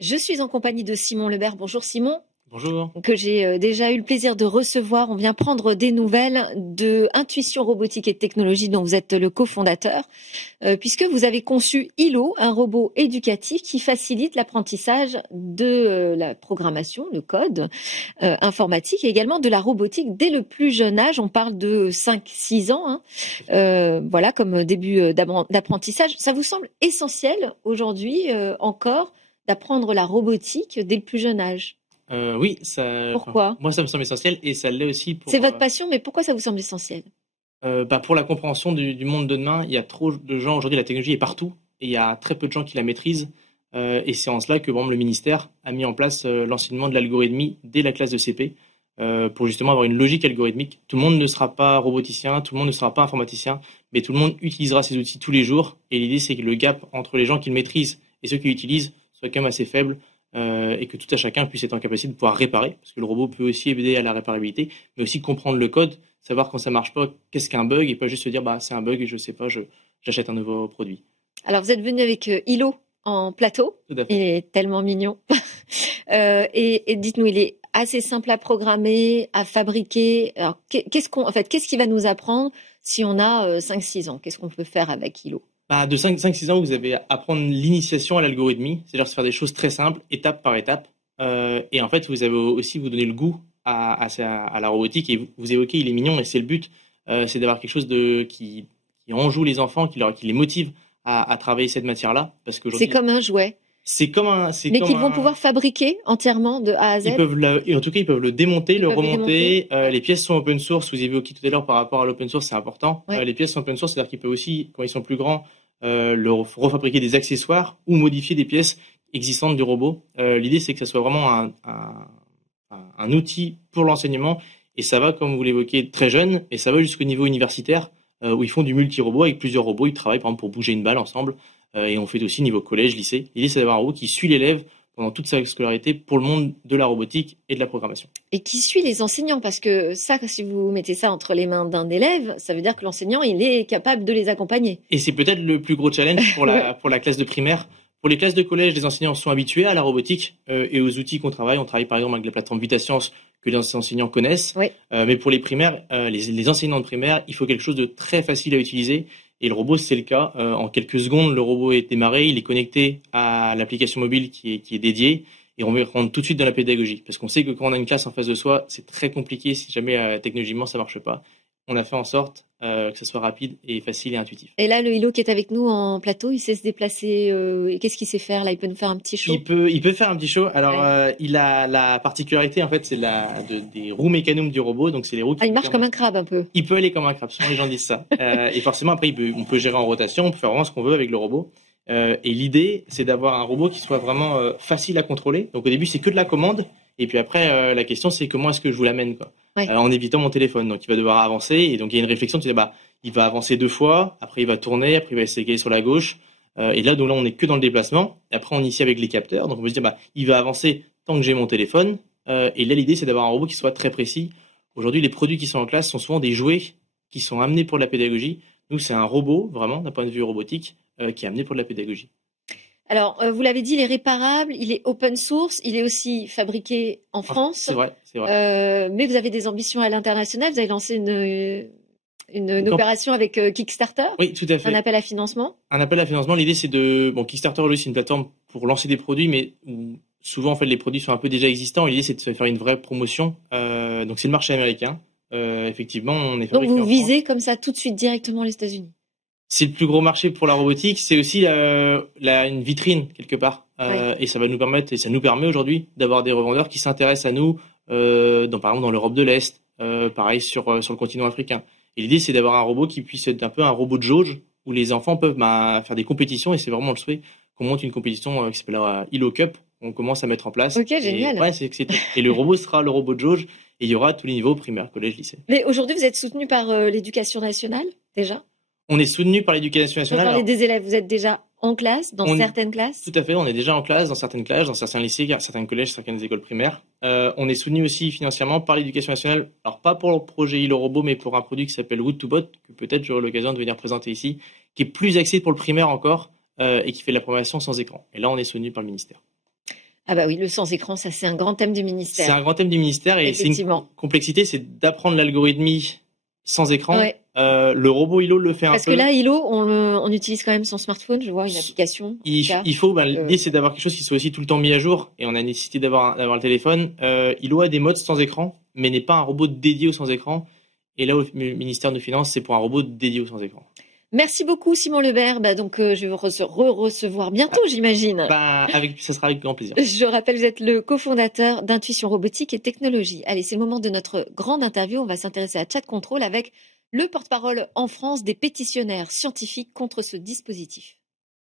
Je suis en compagnie de Simon Lebert. Bonjour Simon, Bonjour. que j'ai déjà eu le plaisir de recevoir. On vient prendre des nouvelles de Intuition Robotique et Technologie dont vous êtes le cofondateur, puisque vous avez conçu ILO, un robot éducatif qui facilite l'apprentissage de la programmation, le code informatique et également de la robotique dès le plus jeune âge. On parle de 5-6 ans, hein. Voilà, comme début d'apprentissage. Ça vous semble essentiel aujourd'hui encore d'apprendre la robotique dès le plus jeune âge? Oui, ça, Pourquoi? moi ça me semble essentiel et ça l'est aussi C'est votre passion, mais pourquoi ça vous semble essentiel? pour la compréhension du monde de demain. Il y a trop de gens aujourd'hui, la technologie est partout et il y a très peu de gens qui la maîtrisent. Et c'est en cela que, par exemple, le ministère a mis en place l'enseignement de l'algorithmie dès la classe de CP pour justement avoir une logique algorithmique. Tout le monde ne sera pas roboticien, tout le monde ne sera pas informaticien, mais tout le monde utilisera ces outils tous les jours. Et l'idée, c'est que le gap entre les gens qui le maîtrisent et ceux qui l'utilisent soit quand même assez faible. Et que tout à chacun puisse être en capacité de pouvoir réparer, parce que le robot peut aussi aider à la réparabilité, mais aussi comprendre le code, savoir quand ça marche pas, qu'est-ce qu'un bug, et pas juste se dire bah c'est un bug et je sais pas, j'achète un nouveau produit. Alors, vous êtes venu avec Hilo en plateau. Tout à Il fait. est tellement mignon. Et dites-nous, il est assez simple à programmer, à fabriquer. Alors, qu'est-ce qui va nous apprendre si on a 5-6 ans? Qu'est-ce qu'on peut faire avec Hilo? Bah, de 5-6 ans, vous avez à apprendre l'initiation à l'algorithmie, c'est-à-dire se faire des choses très simples, étape par étape. Et en fait, vous avez aussi vous donner le goût à la robotique. Et vous évoquez, il est mignon, et c'est le but, c'est d'avoir quelque chose qui enjoue les enfants, qui les motive à travailler cette matière-là. Parce C'est qu'aujourd'hui, comme un jouet, c'est mais comme qu'ils vont un, pouvoir fabriquer entièrement de A à Z. et en tout cas, ils peuvent le démonter, Ils le peuvent le démonter. remonter. Les pièces sont open source. Vous avez évoqué tout à l'heure par rapport à l'open source, c'est important. Ouais. Les pièces sont open source, c'est-à-dire qu'ils peuvent aussi, quand ils sont plus grands, refabriquer des accessoires ou modifier des pièces existantes du robot. L'idée, c'est que ça soit vraiment un outil pour l'enseignement. Et ça va, comme vous l'évoquez, très jeune, et ça va jusqu'au niveau universitaire, où ils font du multi-robot avec plusieurs robots. Ils travaillent, par exemple, pour bouger une balle ensemble. Et on fait aussi niveau collège, lycée. L'idée, c'est d'avoir un robot qui suit l'élève pendant toute sa scolarité pour le monde de la robotique et de la programmation. Et qui suit les enseignants, parce que ça, si vous mettez ça entre les mains d'un élève, ça veut dire que l'enseignant, il est capable de les accompagner. Et c'est peut-être le plus gros challenge pour Ouais. pour la classe de primaire. Pour les classes de collège, les enseignants sont habitués à la robotique et aux outils qu'on travaille. On travaille par exemple avec la plateforme VitaScience que les enseignants connaissent. Ouais. Mais pour les primaires, les enseignants de primaire, il faut quelque chose de très facile à utiliser. Et le robot, c'est le cas. En quelques secondes, le robot est démarré, il est connecté à l'application mobile qui est dédiée. Et on va rentrer tout de suite dans la pédagogie. Parce qu'on sait que quand on a une classe en face de soi, c'est très compliqué si jamais technologiquement ça marche pas. On a fait en sorte que ce soit rapide et facile et intuitif. Et là, le Hilo qui est avec nous en plateau, il sait se déplacer. Et qu'est-ce qu'il sait faire là? Il peut nous faire un petit show? Il peut faire un petit show. Alors, Ouais. il a la particularité, en fait, c'est des roues mécanomes du robot. Donc, c'est les roues qui Ah, il lui marche comme permettent. un crabe un peu. Il peut aller comme un crabe, souvent les gens disent ça. Et forcément, après, on peut gérer en rotation, on peut faire vraiment ce qu'on veut avec le robot. Et l'idée, c'est d'avoir un robot qui soit vraiment facile à contrôler. Donc, au début, c'est que de la commande. Et puis après, la question, c'est comment est-ce que je vous l'amène, quoi. Ouais. En évitant mon téléphone. Donc, il va devoir avancer. Et donc, il y a une réflexion. Tu dis, bah, il va avancer 2 fois. Après, il va tourner. Après, il va essayer sur la gauche. Et là, donc là, on n'est que dans le déplacement. Et après, on initie avec les capteurs. Donc, on peut se dire, bah, il va avancer tant que j'ai mon téléphone. Et là, l'idée, c'est d'avoir un robot qui soit très précis. Aujourd'hui, les produits qui sont en classe sont souvent des jouets qui sont amenés pour de la pédagogie. Nous, c'est un robot, vraiment, d'un point de vue robotique, qui est amené pour de la pédagogie. Alors, vous l'avez dit, il est réparable, il est open source, il est aussi fabriqué en France. C'est vrai, c'est vrai. Mais vous avez des ambitions à l'international. Vous avez lancé une Donc, opération avec Kickstarter, oui, tout à un fait. appel à financement. Un appel à financement, l'idée, c'est de... Bon, Kickstarter, aujourd'hui, c'est une plateforme pour lancer des produits, mais où souvent, en fait, les produits sont un peu déjà existants. L'idée, c'est de faire une vraie promotion. Donc, c'est le marché américain. Effectivement, on est Donc, fabriqué vous en France. visez comme ça tout de suite directement les États-Unis. C'est le plus gros marché pour la robotique. C'est aussi une vitrine quelque part. Ouais. Et ça va nous permettre, et ça nous permet aujourd'hui d'avoir des revendeurs qui s'intéressent à nous, par exemple dans l'Europe de l'Est, pareil sur le continent africain. Et l'idée, c'est d'avoir un robot qui puisse être un peu un robot de jauge où les enfants peuvent faire des compétitions. Et c'est vraiment le souhait qu'on monte une compétition qui s'appelle Hilo Cup. On commence à mettre en place. Ok, génial. Et, ouais, et le robot sera le robot de jauge. Et il y aura tous les niveaux primaire, collège, lycée. Mais aujourd'hui, vous êtes soutenu par l'éducation nationale, déjà? On est soutenu par l'éducation Sans nationale. parler Alors, des élèves, vous êtes déjà en classe, dans on, certaines classes? Tout à fait, on est déjà en classe, dans certaines classes, dans certains lycées, certains collèges, certaines écoles primaires. On est soutenu aussi financièrement par l'éducation nationale, alors pas pour le projet Hilo Robot, mais pour un produit qui s'appelle Wood2Bot, que peut-être j'aurai l'occasion de venir présenter ici, qui est plus axé pour le primaire encore, et qui fait de la programmation sans écran. Et là, on est soutenu par le ministère. Ah bah oui, le sans écran, ça c'est un grand thème du ministère. C'est un grand thème du ministère et c'est une complexité, c'est d'apprendre l'algorithmie sans écran. Ouais. Le robot Hilo le fait un peu. Parce que là, Hilo, on utilise quand même son smartphone, je vois une application. Il faut, l'idée c'est d'avoir quelque chose qui soit aussi tout le temps mis à jour et on a nécessité d'avoir le téléphone. Hilo a des modes sans écran, mais n'est pas un robot dédié au sans écran. Et là, au ministère de Finances, c'est pour un robot dédié au sans écran. Merci beaucoup, Simon Lebert. Donc, je vais vous recevoir bientôt, j'imagine. Ça sera avec grand plaisir. Je rappelle, vous êtes le cofondateur d'Intuition Robotique et Technologie. Allez, c'est le moment de notre grande interview. On va s'intéresser à Chat Control avec le porte-parole en France des pétitionnaires scientifiques contre ce dispositif.